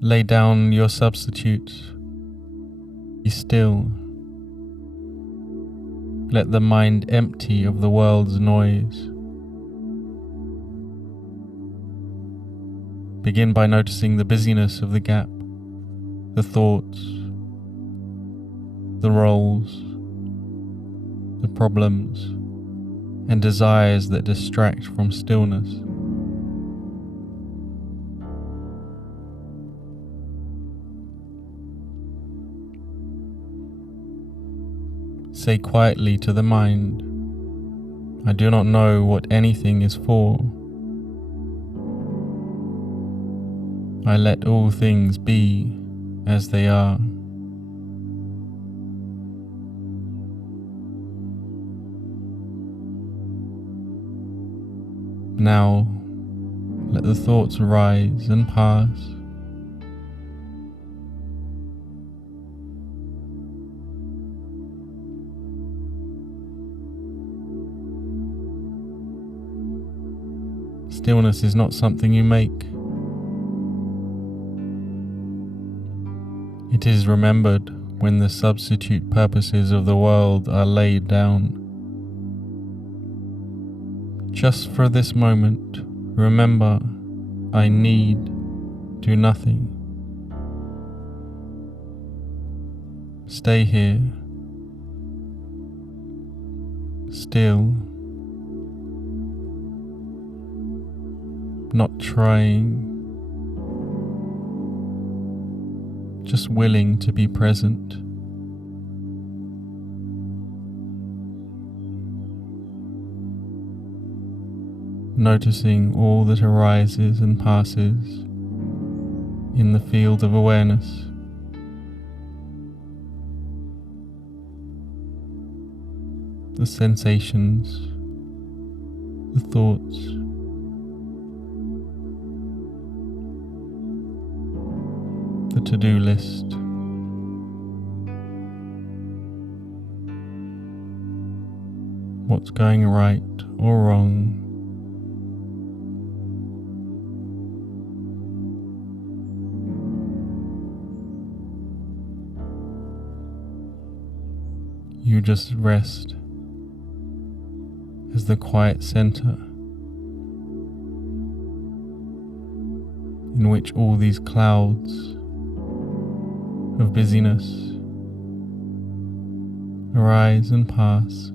Lay down your substitutes. Be still. Let the mind empty of the world's noise. Begin by noticing the busyness of the gap, the thoughts, the roles, the problems, and desires that distract from stillness. Say quietly to the mind, I do not know what anything is for. I let all things be as they are. Now, let the thoughts rise and pass. Stillness is not something you make. It is remembered when the substitute purposes of the world are laid down. Just for this moment, remember, I need do nothing. Stay here, still, not trying, just willing to be present. Noticing all that arises and passes in the field of awareness. The sensations, the thoughts, the to-do list, what's going right or wrong. You just rest as the quiet center in which all these clouds of busyness arise and pass.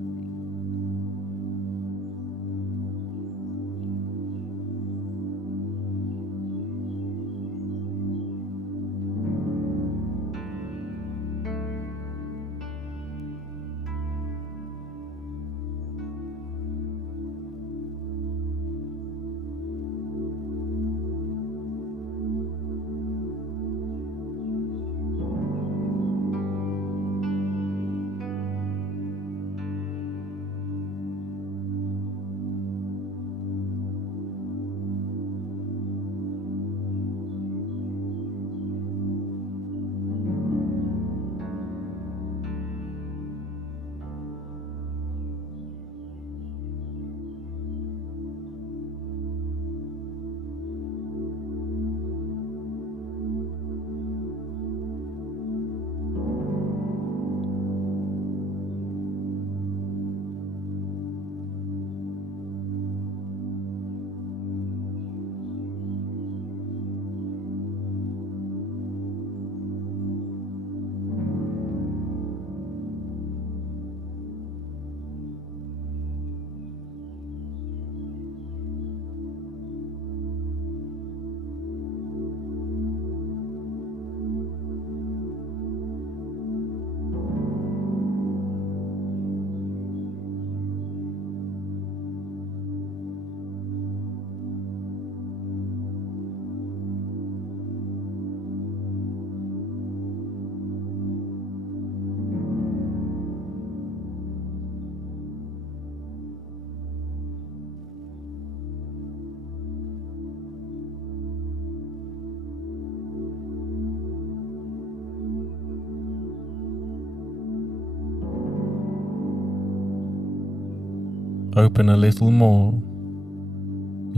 Open a little more,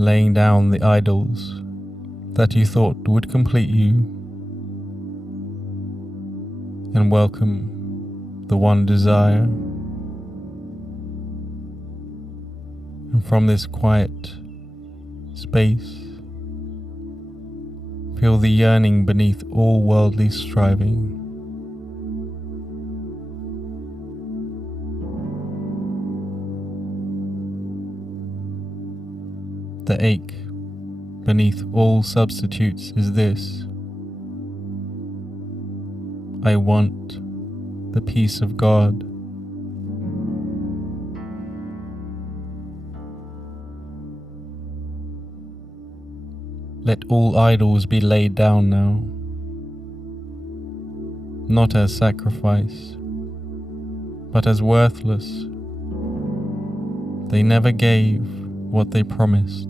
laying down the idols that you thought would complete you and welcome the one desire. And from this quiet space, feel the yearning beneath all worldly striving. The ache beneath all substitutes is this: I want the peace of God. Let all idols be laid down now, not as sacrifice, but as worthless. They never gave what they promised.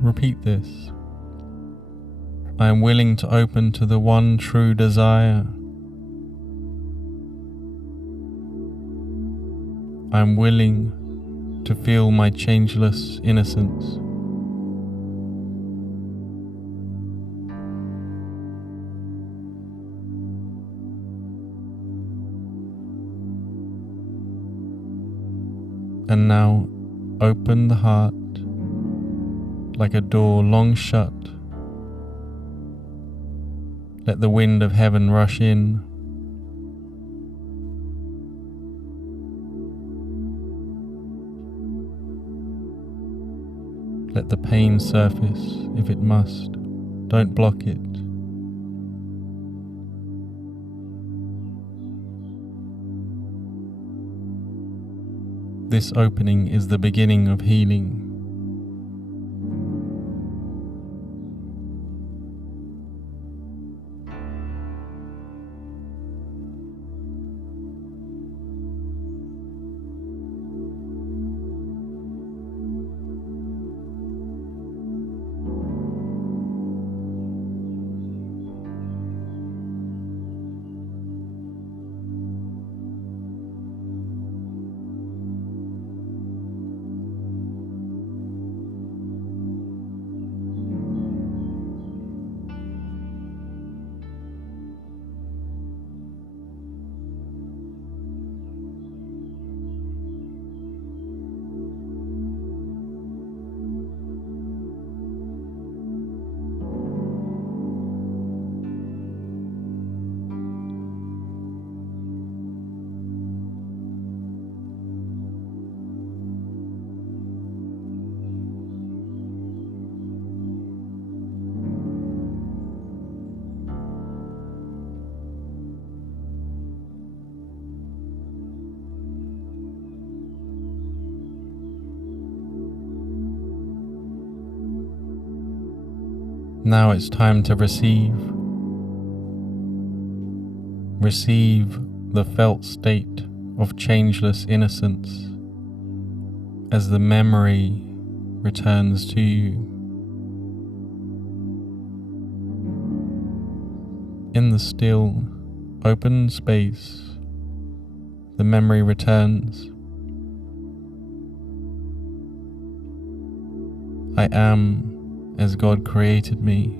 Repeat this. I am willing to open to the one true desire. I am willing to feel my changeless innocence. And now open the heart like a door long shut. Let the wind of heaven rush in. Let the pain surface if it must. Don't block it. This opening is the beginning of healing. Now it's time to receive. Receive the felt state of changeless innocence as the memory returns to you. In the still, open space, the memory returns. I am as God created me.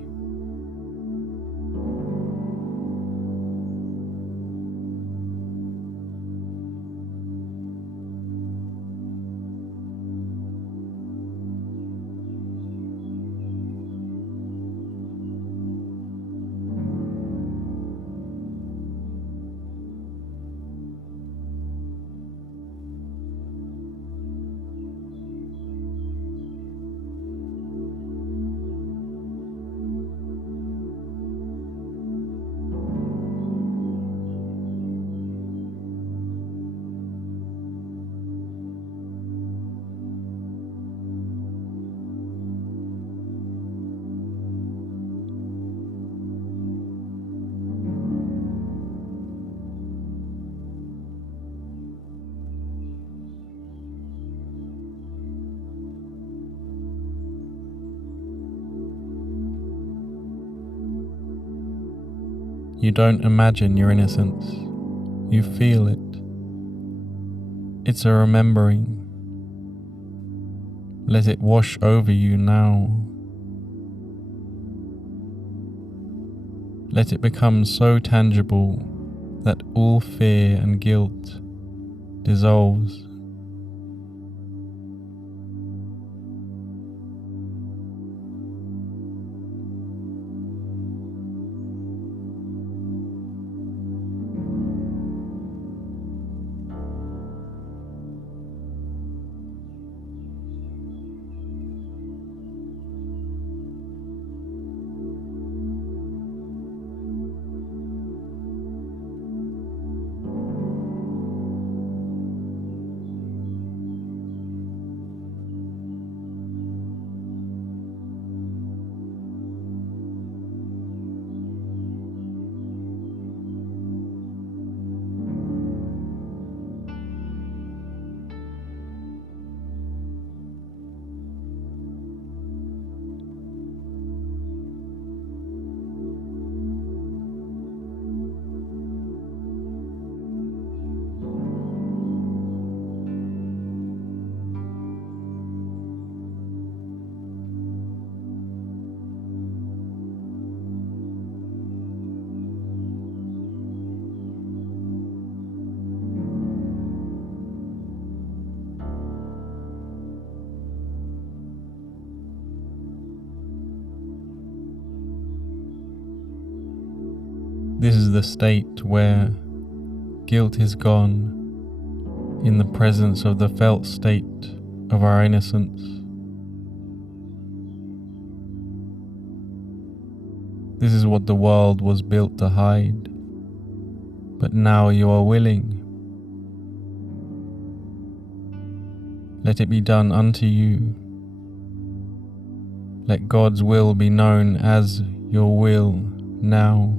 You don't imagine your innocence, you feel it It's a remembering. Let it wash over you now. Let it become so tangible that all fear and guilt dissolves. This is the state where guilt is gone in the presence of the felt state of our innocence. This is what the world was built to hide, but now you are willing. Let it be done unto you. Let God's will be known as your will now.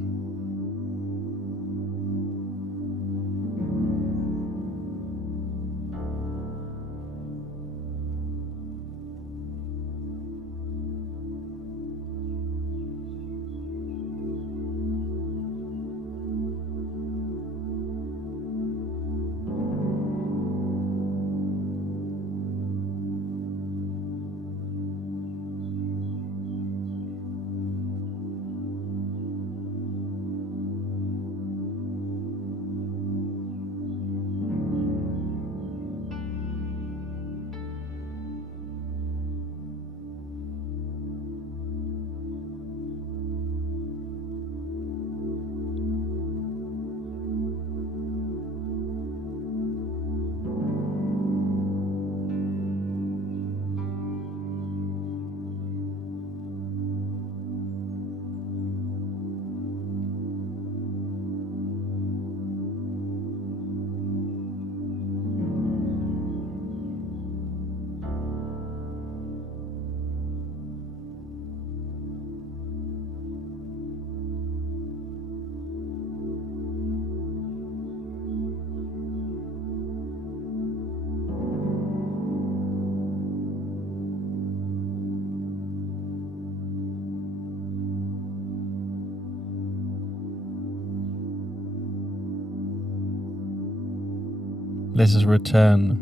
Let us return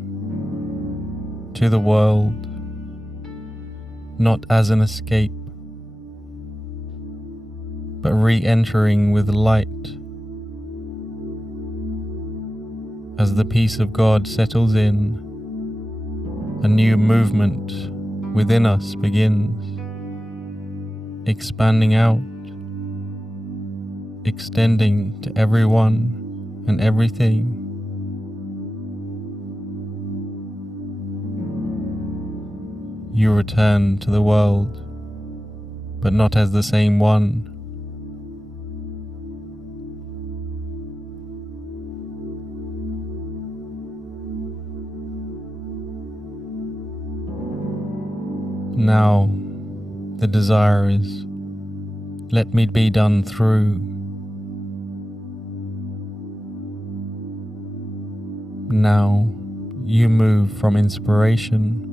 to the world, not as an escape, but re-entering with light. As the peace of God settles in, a new movement within us begins, expanding out, extending to everyone and everything. You return to the world, but not as the same one. Now, the desire is, let me be done through. Now, you move from inspiration,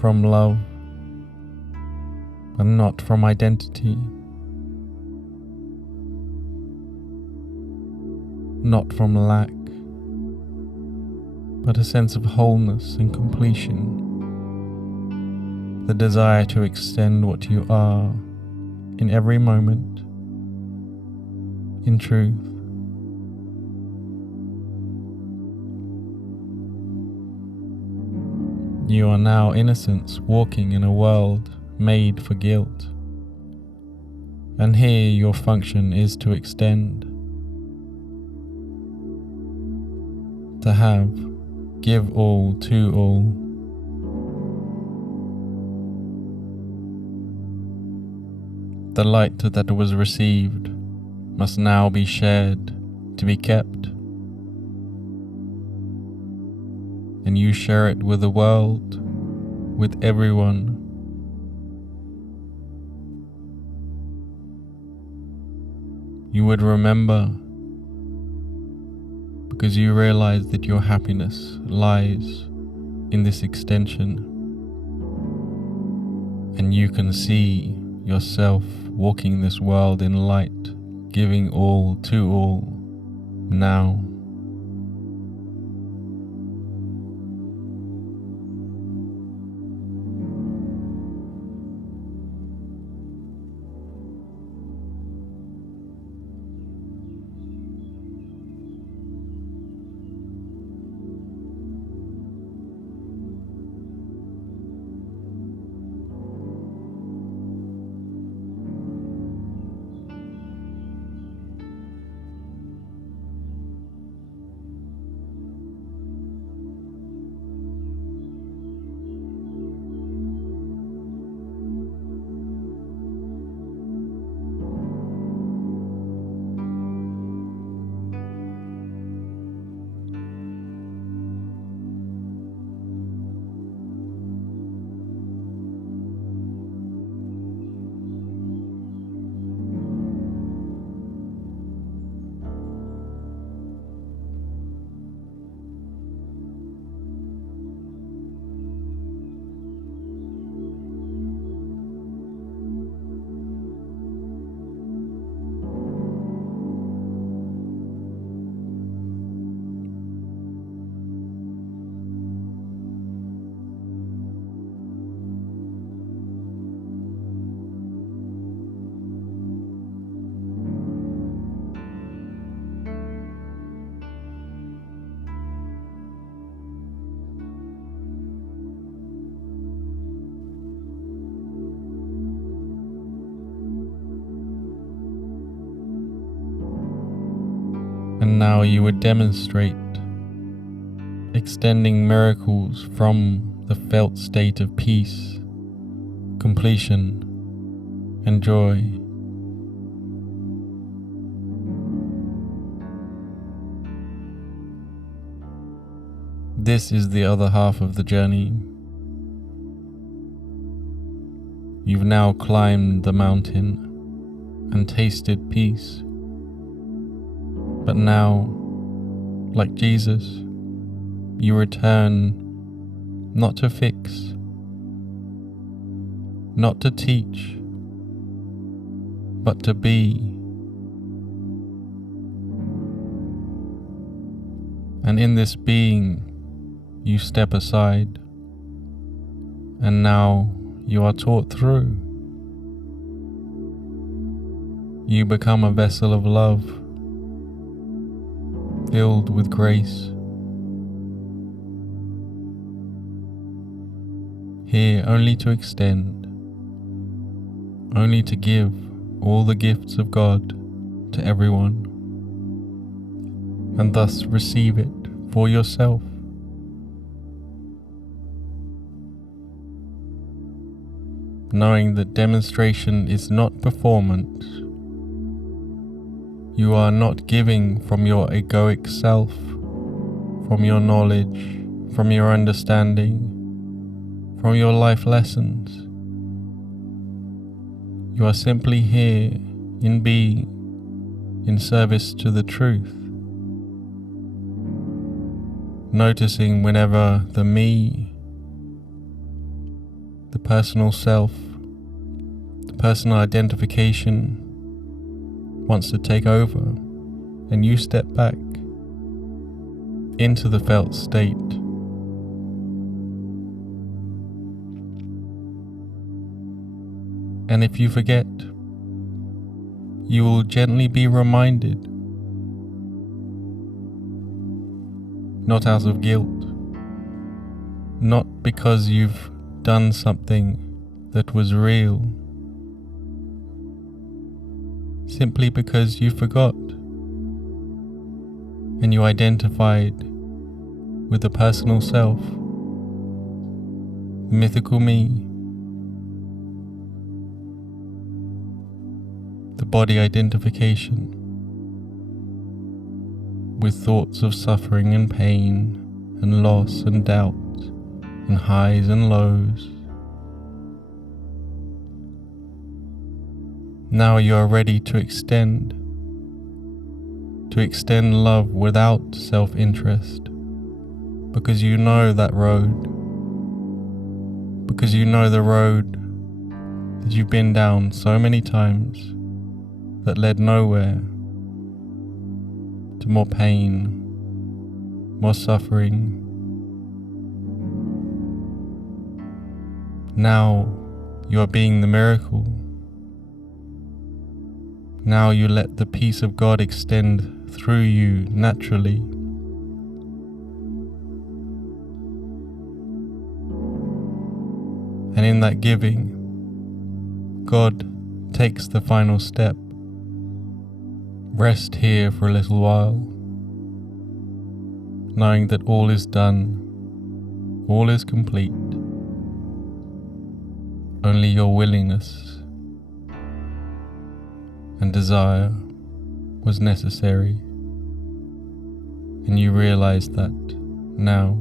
from love, but not from identity, not from lack. but a sense of wholeness and completion. The desire to extend what you are in every moment, in truth. You are now innocence walking in a world made for guilt. And here your function is to extend, to have, give all to all. The light that was received must now be shared to be kept, and you share it with the world, with everyone. You would remember because you realize that your happiness lies in this extension, and you can see yourself walking this world in light, giving all to all now. And now you would demonstrate extending miracles from the felt state of peace, completion, and joy. This is the other half of the journey. You've now climbed the mountain and tasted peace. But now, like Jesus, you return not to fix, not to teach, but to be. And in this being, you step aside, and now you are taught through. You become a vessel of love, filled with grace. Here only to extend, only to give all the gifts of God to everyone, and thus receive it for yourself. Knowing that demonstration is not performance. You are not giving from your egoic self, from your knowledge, from your understanding, from your life lessons. You are simply here in being, in service to the truth. Noticing whenever the me, the personal self, the personal identification wants to take over, and you step back into the felt state. And if you forget, you will gently be reminded, not out of guilt, not because you've done something that was real, simply because you forgot and you identified with the personal self, the mythical me, the body identification with thoughts of suffering and pain and loss and doubt and highs and lows. Now you are ready to extend love without self-interest, because you know that road, because you know the road that you've been down so many times that led nowhere, to more pain, more suffering. Now you are being the miracle. Now you let the peace of God extend through you naturally. And in that giving, God takes the final step. Rest here for a little while, knowing that all is done, all is complete. Only your willingness and desire was necessary, and you realize that now.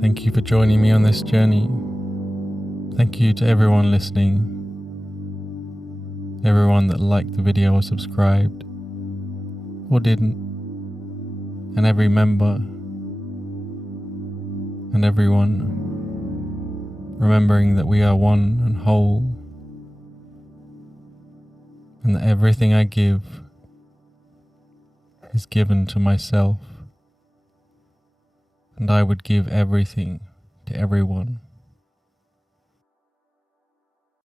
Thank you for joining me on this journey. Thank you to everyone listening, everyone that liked the video or subscribed, or didn't, and every member, and everyone, remembering that we are one and whole, and that everything I give is given to myself, and I would give everything to everyone.